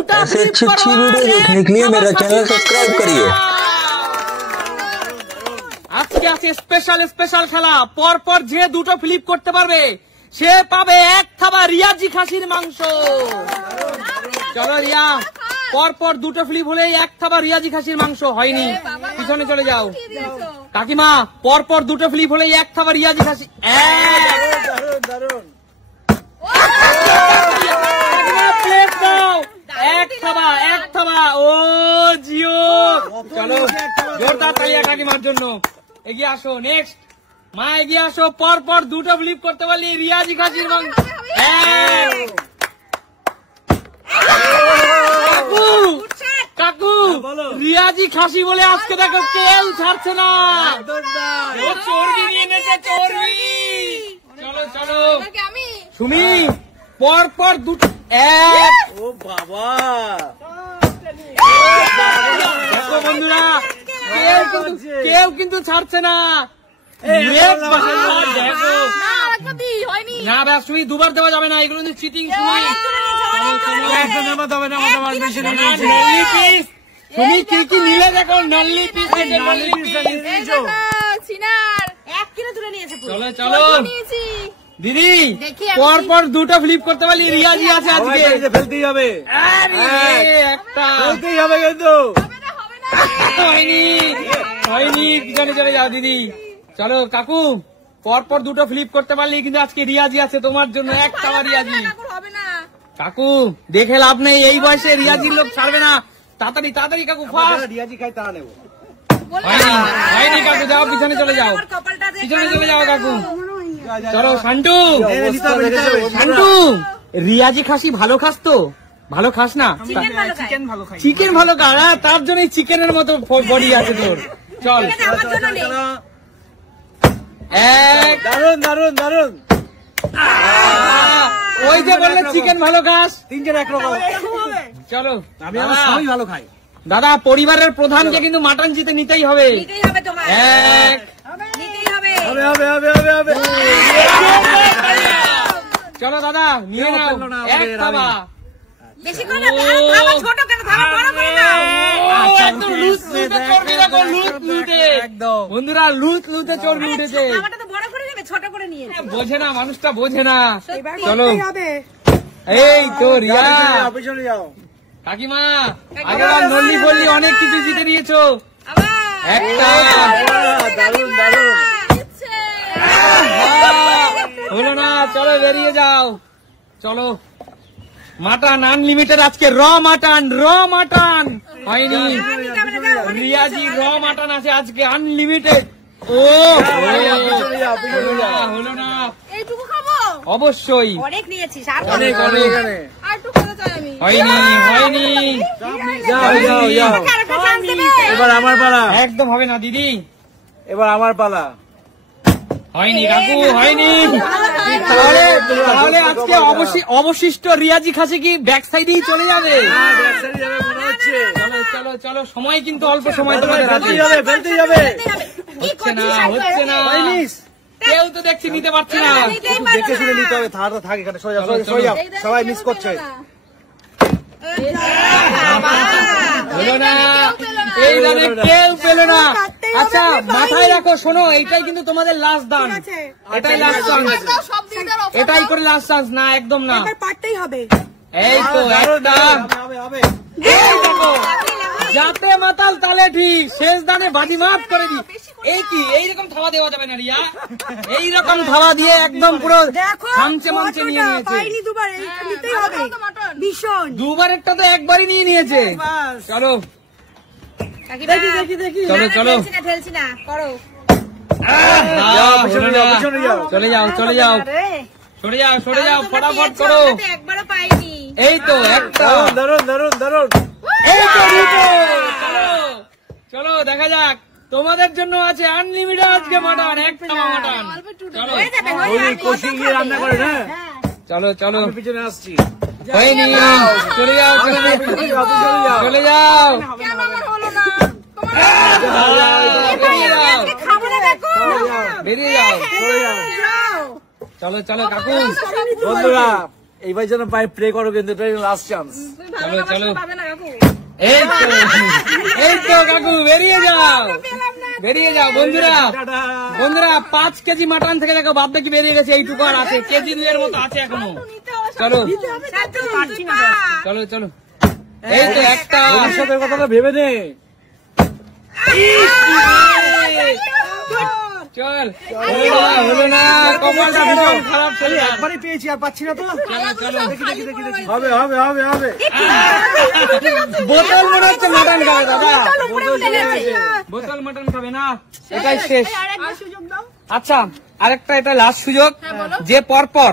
ऐसे अच्छी अच्छी वीडियो देखने के लिए मेरा चैनल सब्सक्राइब करिए। আজকে আছে স্পেশাল স্পেশাল খেলা। পরপর যে দুটো ফ্লিপ করতে পারবে সে পাবে এক থাবা রিয়াজি খাসির মাংস। চলো রিয়া, পরপর দুটো ফ্লিপ হলেই এক থাবা রিয়াজি খাসির মাংস। হয়নি, পিছনে চলে যাও। কাকিমা, পরপর দুটো ফ্লিপ হলেই এক থাবা রিয়াজি খাসি। প্লেট দাও, এক থাবা এক থাবা। ও জিও, চলো জোরদার তালিয়া কাকিমার জন্য। এগিয়ে আসো, নেক্সট মা এগিয়ে আসো। পরপর দুটো ফ্লিপ করতে পারলি রিয়াজি খাসির মাংস। কাকু রিয়াজি খাসি বলে আজকে দেখো কেউ ছাড়ছে না। চর্বি নিয়ে নেছে, চর্বি। চলো চলো সুমি, পরপর দুটো। ও বাবা, দেখো বন্ধুরা, কেউ কিন্তু ছাড়ছে না। দেখো না ব্যাস, তুমি দুবার দেওয়া যাবে না, এগুলো কিন্তু চিটিং। তুমি কি কি নিলে দেখো, নল্লি পিস। চলো চলো দিদি, পরপর দুটো ফ্লিপ করতে পারলি রিয়াজি আছে আজকে। ফেলতেই হবে, একটা ফেলতেই হবে কিন্তু। হয়নি হয়নি, পিছনে চলে যাও দিদি। চলো কাকু, পরপর দুটো ফ্লিপ করতে পারলি কিন্তু আজকে রিয়াজি আছে তোমার জন্য, এক থাবা রিয়াজি। কাকু দেখে লাভ নেই, এই বয়সে রিয়াজির লোক ছাড়বে না। তাড়াতাড়ি তাড়াতাড়ি কাকু, ফাস্ট। রিয়াজি খাই তারা নেবো। হয়নি কাকু, যাও পিছনে চলে যাও, পিছনে চলে যাও কাকু। চলো শান্টু, শান্টু রিয়াজি খাসি ভালো খাস তো? ভালো খাস না? চিকেন ভালো খা, তার জন্যই চিকেনের মতো বডি আছে তোর। চল, দারুন দারুন দারুন। ওই যে বললে চিকেন ভালো খাস, তিনজন একরকম। চলো, আমি আমার সবই ভালো খাই। দাদা, পরিবারের প্রধানকে কিন্তু মাটন জিতে নিতেই হবে। চলো দাদা, নিয়ে নাও এক থাবা। বন্ধুরা লুট লুটে চর্বি উঠেছে, বোঝে না মানুষটা, বোঝে না। চলো, এই তো রিয়া, কাকিমা আগেবার নল্লি ফল্লি অনেক কিছু জিতে নিয়েছো। একটা হলো না, চলো বেরিয়ে যাও। চলো, মাটন আনলিমিটেড আজকে, র মাটন, র মাটন। হয়নি, রিয়াজি র মাটন আছে আজকে আনলিমিটেড। ও হলো না, অবশ্যই অনেক নিয়েছি, অনেক অনেক। হয়নি হয়নি, এবার আমার পালা। একদম হবে না দিদি, এবার আমার পালা। হয়নি কাকু, হয়নি। তাহলে আজকে অবশিষ্ট রিয়াজি খাসি কি ব্যাক সাইডেই চলে যাবে? চলো চলো চলো, সময় কিন্তু অল্প সময় তোমাদের হাতে। হচ্ছে না, হচ্ছে না, কেউ তো দেখছি নিতে পারছে না। দেখে শুনে নিতে হবে, থাক এখানে, সবাই মিস করছে। হলো না, এই দানে কেউ পেল না। আচ্ছা মাথায় রাখো, শোনো, এইটাই কিন্তু তোমাদের লাস্ট দান, এটাই লাস্ট চান্স, এটাই করে লাস্ট চান্স। না একদম না, পারতেই হবে। এই তো একটা, এই দেখো, যাতে মাতাল তালে ঠিক, শেষ দানে বাজি মাফ করে দি। এই কি এইরকম থাবা দেওয়া যাবে না রিয়া, এইরকম থাবা দিয়ে একদম পুরো খামচে মামচে নিয়ে নিয়েছে। দুবার একটা তো একবারই নিয়ে নিয়েছে। চলো চলো চলো, চলে যাও চলে যাও, সরে যাও সরে যাও, ফটাফট করো। এই তো একটা, দারুন দারুন দারুন। এই তো চলো চলো, দেখা যাক। তোমাদের জন্য আছে আনলিমিটেড আজকে মাটন, এক থাবা মাটন। চলো, রান্না করে না। চলো চলো, পিছনে আসছি। হয়নি, চলে যাও চলে যাও চলে যাও, বেরিয়ে যাও। চলো চলো কাকু, বন্ধুরা এইবার যেন পায়ে প্রে করো, কিন্তু এটাই লাস্ট চান্স। চলো চলো, এই তো কাকু বেরিয়ে যাও, বেরিয়ে যাও। বন্ধুরা বন্ধুরা 5 কেজি মাটন থেকে দেখো বাদ বাকি বেরিয়ে গেছে, এইটুকু আর আছে, কেজি 2 এর মতো আছে এখনো। চলো চলো চলো, এই তো একটা ভবিষ্যতের কথাটা ভেবে নে। চল, হলো না, কপালটা ভীষণ খারাপ ছিল। একবারই পেয়েছি, আর পাচ্ছি না তো। চলো হবে হবে হবে হবে। বোতল মনে হচ্ছে মাটন খাবে দাদা, বোতল মাটন খাবে না, এটাই শেষ। আচ্ছা আরেকটা, এটা লাস্ট সুযোগ, যে পরপর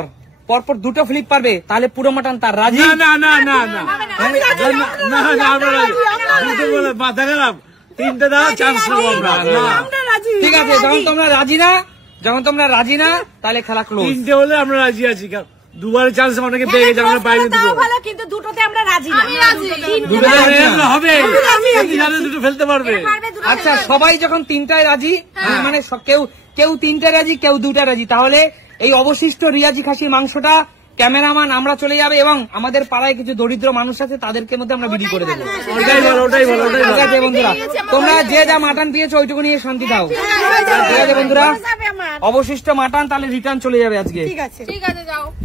2টো ফ্লিপ পারবে তাহলে পুরো মাটন তার। রাজি? না না না না না না, আমরা রাজি। 3টে দাও, চান্স নেবো আমরা। ঠিক আছে, যখন তোমরা রাজি না তাহলে খেলা ক্লোজ। 3টে হলে আমরা রাজি আছি, দুবারের চান্স অনেকে পেয়ে গেছে, আমরা পাইনি দুটো। কিন্তু দুটোতে আমরা রাজি না। হবে, দুটো ফেলতে পারবে। আচ্ছা সবাই যখন 3টায় রাজি, মানে কেউ 3টায় রাজি, কেউ 2টায় রাজি, তাহলে এই অবশিষ্ট রিয়াজি খাসির মাংসটা ক্যামেরাম্যান আমরা চলে যাবে এবং আমাদের পাড়ায় কিছু দরিদ্র মানুষ আছে তাদেরকে মধ্যে আমরা বিলি করে দেবো। ঠিক আছে বন্ধুরা, তোমরা যে যা মাটন পেয়েছো ওইটুকু নিয়ে শান্তি দাও। ঠিক আছে বন্ধুরা, অবশিষ্ট মাটন তাহলে রিটার্ন চলে যাবে আজকে।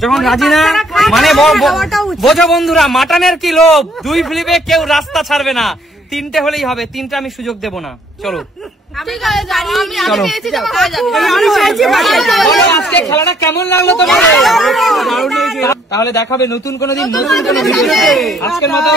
যখন রাজি না, মানে বোঝো বন্ধুরা, মাটনের কি লোভ, 2 ফ্লিপে কেউ রাস্তা ছাড়বে না, 3টে হলেই হবে, 3টে আমি সুযোগ দেবো না। চলো চলো, আজকে খেলাটা কেমন লাগলো তোমাদের? তাহলে দেখাবে নতুন কোনো দিন, নতুন কোনো ভিডিও। আজকের মতো